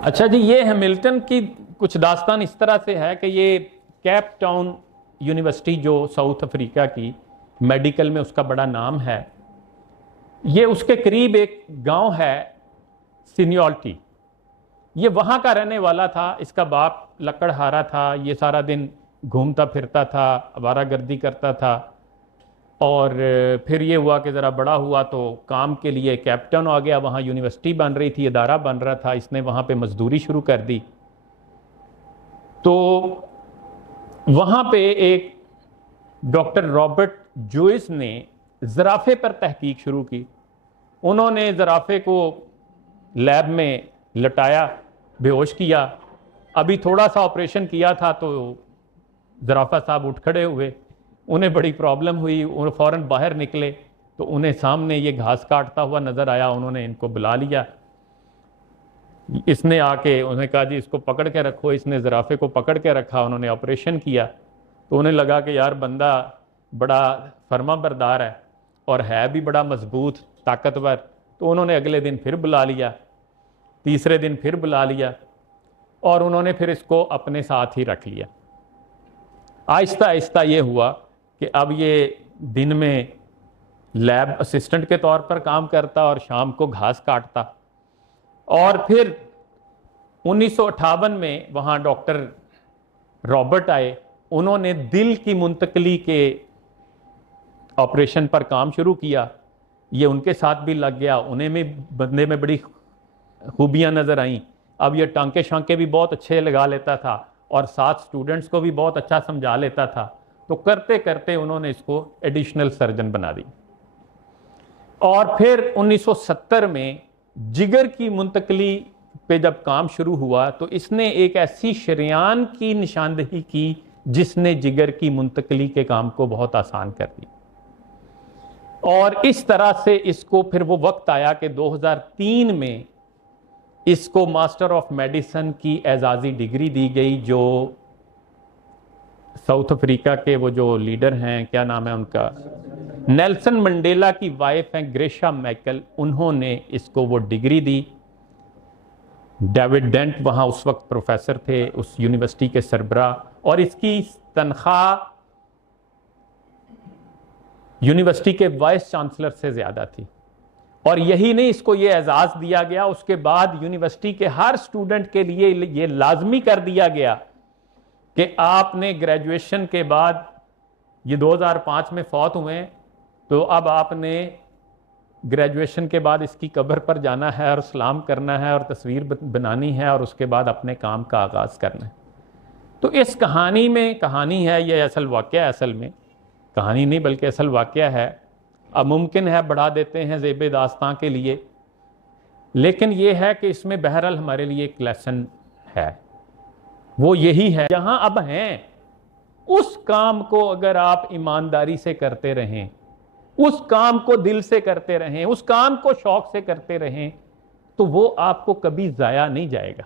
اچھا جی، یہ ہیملٹن کی کچھ داستان اس طرح سے ہے کہ یہ کیپ ٹاؤن یونیورسٹی جو ساؤتھ افریقہ کی میڈیکل میں اس کا بڑا نام ہے، یہ اس کے قریب ایک گاؤں ہے سینیالٹی، یہ وہاں کا رہنے والا تھا۔ اس کا باپ لکڑہارا تھا، یہ سارا دن گھومتا پھرتا تھا، آوارہ گردی کرتا تھا، اور پھر یہ ہوا کہ ذرا بڑا ہوا تو کام کے لیے کیپ ٹاؤن آ گیا، وہاں یونیورسٹی بن رہی تھی، ادارہ بن رہا تھا، اس نے وہاں پہ مزدوری شروع کر دی۔ تو وہاں پہ ایک ڈاکٹر رابرٹ جوئس نے زرافے پر تحقیق شروع کی۔ انہوں نے زرافے کو لیب میں لٹایا، بے ہوش کیا، ابھی تھوڑا سا آپریشن کیا تھا تو زرافہ صاحب اٹھ کھڑے ہوئے، انہیں بڑی پرابلم ہوئی، انہیں فوراً باہر نکلے تو انہیں سامنے یہ گھاس کاٹتا ہوا نظر آیا، انہوں نے ان کو بلا لیا۔ اس نے آ کے انہوں نے کہا جی اس کو پکڑ کے رکھو، اس نے زرافے کو پکڑ کے رکھا، انہوں نے آپریشن کیا تو انہیں لگا کہ یار بندہ بڑا فرما بردار ہے اور ہے بھی بڑا مضبوط طاقتور، تو انہوں نے اگلے دن پھر بلا لیا، تیسرے دن پھر بلا لیا، اور انہوں نے پھر اس کو اپنے ساتھ ہی رکھ لیا۔ آہستہ آہستہ یہ ہوا کہ اب یہ دن میں لیب اسسٹنٹ کے طور پر کام کرتا اور شام کو گھاس کاٹتا، اور پھر 1958 میں وہاں ڈاکٹر رابرٹ آئے، انہوں نے دل کی منتقلی کے آپریشن پر کام شروع کیا، یہ ان کے ساتھ بھی لگ گیا، انہیں میں بندے میں بڑی خوبیاں نظر آئیں، اب یہ ٹانکے شانکے بھی بہت اچھے لگا لیتا تھا اور ساتھ سٹوڈنٹس کو بھی بہت اچھا سمجھا لیتا تھا، تو کرتے کرتے انہوں نے اس کو ایڈیشنل سرجن بنا دی۔ اور پھر 1970 میں جگر کی منتقلی پہ جب کام شروع ہوا تو اس نے ایک ایسی شریان کی نشاندہی کی جس نے جگر کی منتقلی کے کام کو بہت آسان کر دی، اور اس طرح سے اس کو پھر وہ وقت آیا کہ 2003 میں اس کو ماسٹر آف میڈیسن کی اعزازی ڈگری دی گئی، جو ساؤتھ افریقہ کے وہ جو لیڈر ہیں، کیا نام ہے ان کا، نیلسن منڈیلا کی وائف ہیں گریشا میکل، انہوں نے اس کو وہ ڈگری دی۔ ڈیوڈ ڈینٹ وہاں اس وقت پروفیسر تھے اس یونیورسٹی کے سربراہ، اور اس کی تنخواہ یونیورسٹی کے وائس چانسلر سے زیادہ تھی۔ اور یہی نہیں، اس کو یہ اعزاز دیا گیا، اس کے بعد یونیورسٹی کے ہر سٹوڈنٹ کے لیے یہ لازمی کر دیا گیا کہ آپ نے گریجویشن کے بعد، یہ 2005 میں فوت ہوئے، تو اب آپ نے گریجویشن کے بعد اس کی قبر پر جانا ہے اور سلام کرنا ہے اور تصویر بنانی ہے اور اس کے بعد اپنے کام کا آغاز کرنا ہے۔ تو اس کہانی میں کہانی ہے، یہ اصل واقعہ ہے، اصل میں کہانی نہیں بلکہ اصل واقعہ ہے، اب ممکن ہے بڑھا دیتے ہیں زیب داستاں کے لیے، لیکن یہ ہے کہ اس میں بہرحال ہمارے لیے ایک لیسن ہے، وہ یہی ہے جہاں اب ہیں اس کام کو اگر آپ ایمانداری سے کرتے رہیں، اس کام کو دل سے کرتے رہیں، اس کام کو شوق سے کرتے رہیں، تو وہ آپ کو کبھی ضائع نہیں جائے گا۔